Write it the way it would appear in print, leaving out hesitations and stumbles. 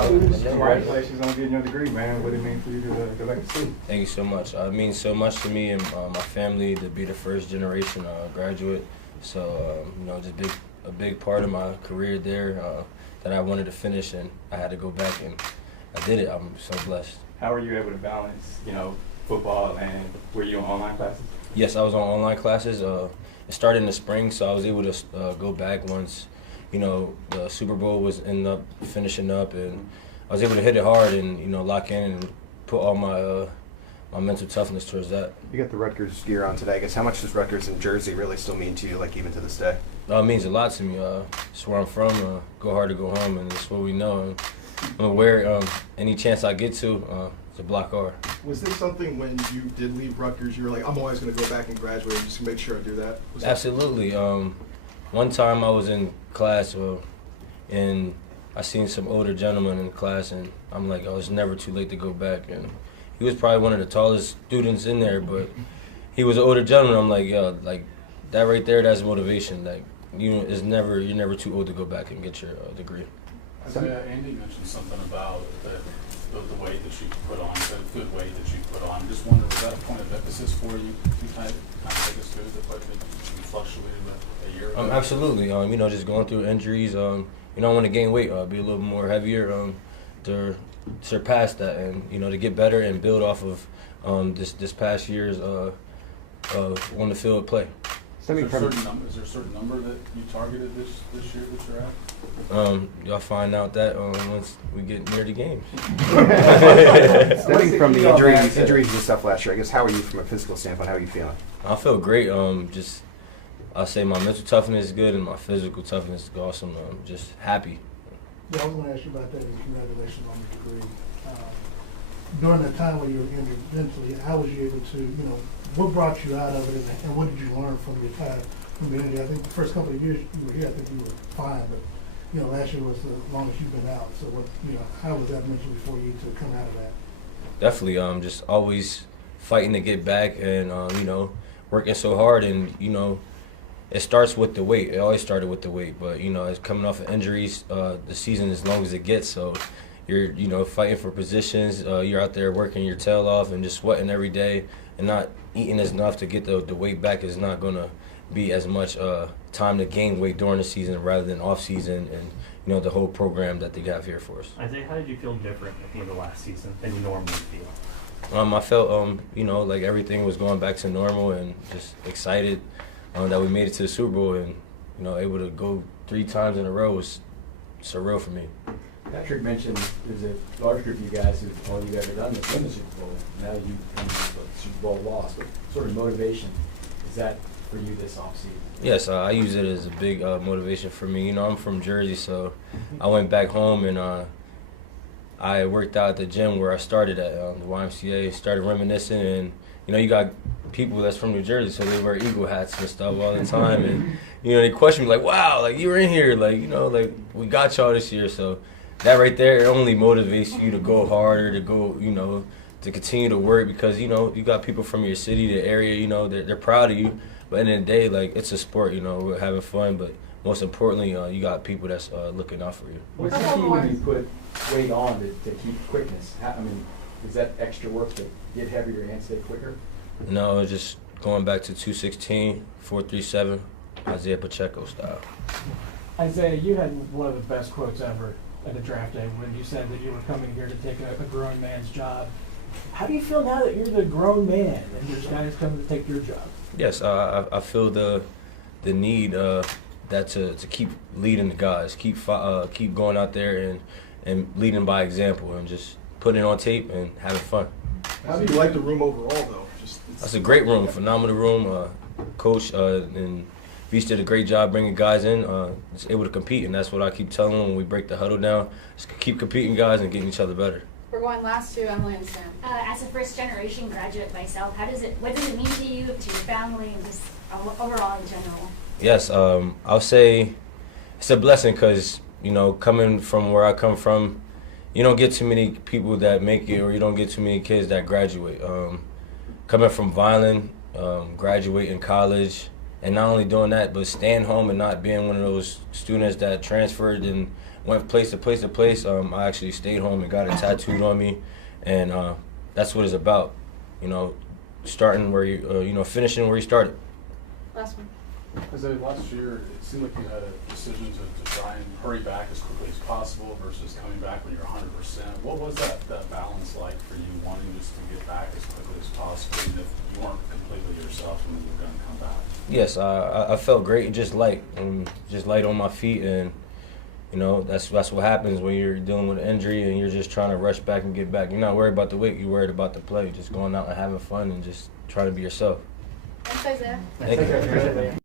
Congratulations on getting your degree, man. What it mean for you to go back to school? Thank you so much. It means so much to me and my family to be the first generation graduate. So, just a big part of my career there that I wanted to finish, and I had to go back, and I did it. I'm so blessed. How were you able to balance, football, and were you in online classes? Yes, I was on online classes. It started in the spring, so I was able to go back once, the Super Bowl was finishing up, and I was able to hit it hard and, lock in and put all my my mental toughness towards that. You got the Rutgers gear on today. I guess how much does Rutgers and Jersey really still mean to you, like even to this day? It means a lot to me. It's where I'm from. Go hard to go home, and it's what we know. And I'm gonna wear any chance I get to. It's a block R. Was this something when you did leave Rutgers, you were like, I'm always going to go back and graduate just to make sure I do that? Absolutely. One time I was in class and I seen some older gentlemen in class, and I'm like, oh, it's never too late to go back. And he was probably one of the tallest students in there, but he was an older gentleman. I'm like, yo, like that right there, that's motivation. Like, you're never too old to go back and get your degree. Andy mentioned something about the weight that you put on, the good weight that you put on. Just wondering, was that a point of emphasis for you? You kind of take us through the fact that you fluctuated a year ago? Absolutely. Just going through injuries. I want to gain weight, be a little more heavier to surpass that, and to get better and build off of this past year's on the field play. Is there a certain number that you targeted this year that you're at? Y'all find out that once we get near the games. Stemming from the injuries and stuff last year, I guess, how are you from a physical standpoint? How are you feeling? I feel great. I'll say my mental toughness is good and my physical toughness is awesome. Just happy. Yeah, I was going to ask you about that, and congratulations on the degree. During that time when you were injured mentally, how was you able to, what brought you out of it, and what did you learn from your time from the injury? I think the first couple of years you were here, I think you were fine, but last year was the longest you've been out. So what, how was that mentally for you to come out of that? Definitely, just always fighting to get back, and working so hard, and it starts with the weight. It always started with the weight, but it's coming off of injuries. The season as long as it gets, so you're fighting for positions. You're out there working your tail off and just sweating every day, and not eating enough to get the weight back is not gonna be as much time to gain weight during the season rather than off season, and the whole program that they have here for us. Isiah, how did you feel different at the end of last season than you normally feel? I felt like everything was going back to normal, and just excited that we made it to the Super Bowl, and able to go 3 times in a row was surreal for me. Patrick mentioned there's a large group of you guys who all you've ever done is win the Super Bowl. Now you come to the Super Bowl loss. What sort of motivation is that for you this offseason? Yes, I use it as a big motivation for me. I'm from Jersey, so I went back home and I worked out at the gym where I started at the YMCA. Started reminiscing, and you got people that's from New Jersey, so they wear Eagle hats and stuff all the time, and they question me like, "Wow, like you were in here, like like we got y'all this year." So that right there, it only motivates you to go harder, to go, to continue to work, because you got people from your city, the area, they're proud of you. But at the end of the day, like, it's a sport, we're having fun, but most importantly, you got people that's looking out for you. What's the key when you put weight on to keep quickness? Is that extra work to get heavier and stay quicker? No, just going back to 216, 437, Isiah Pacheco style. Isiah, you had one of the best quotes ever at the draft day when you said that you were coming here to take a grown man's job. How do you feel now that you're the grown man and there's guys coming to take your job? Yes, I feel the need that to keep leading the guys, keep going out there and leading by example, and just putting it on tape and having fun. How do you like the room overall, though? That's a great room, phenomenal room. Coach and Beach did a great job bringing guys in, just able to compete, and that's what I keep telling them when we break the huddle down. Just keep competing, guys, and getting each other better. We're going last to Emily and Sam. As a first-generation graduate myself, what does it mean to you, to your family, and just overall in general? Yes, I'll say it's a blessing because, coming from where I come from, you don't get too many people that make it, or you don't get too many kids that graduate. Coming from Violin, graduating college, and not only doing that, but staying home and not being one of those students that transferred and went place to place to place. I actually stayed home and got it tattooed on me, and that's what it's about. You know, starting where you, finishing where you started. Last one. Isaiah, last year, it seemed like you had a decision to try and hurry back as quickly as possible versus coming back when you're 100%. What was that balance like for you, wanting just to get back as quickly as possible, even if you weren't completely yourself when you were going to come back? Yes, I felt great, just light on my feet, and that's what happens when you're dealing with an injury and you're just trying to rush back and get back. You're not worried about the weight, you're worried about the play, just going out and having fun and just trying to be yourself. Thanks, Isaiah. Thank you.